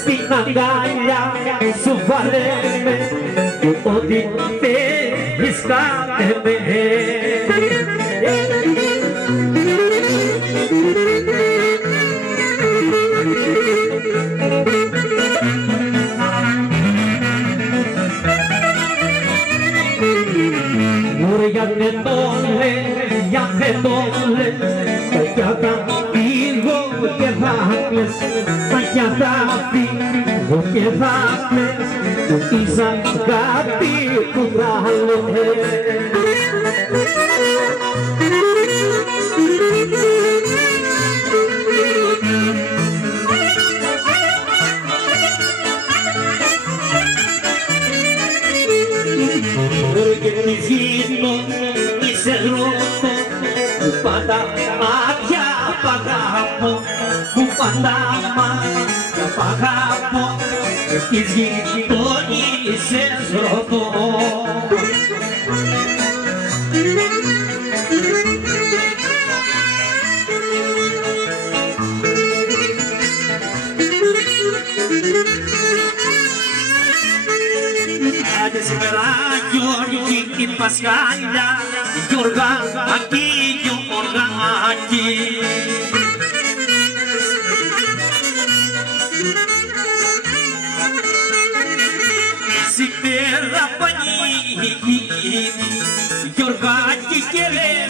στην αγκαλιά σου βάλε με, ό,τι θέλεις κάνε με. Για δεν το λες, για δεν το λες, για τα φύγω και θα κλαις, για τα φύγω και θα κλαις, της αγάπη που θα λες. Και τη ζήτω, είσαι ρωτώ, που πάντα μάτια π' αγαπώ, που πάντα μάτια π' αγαπώ, τις γειτόνισσες ρωτώ. Άντε σήμερα Γιώργη η Πασχάλια, Γιωργάκη, Γιωργάκη. Εσύ πέρα πανίγι, Γιωργάκη και λέει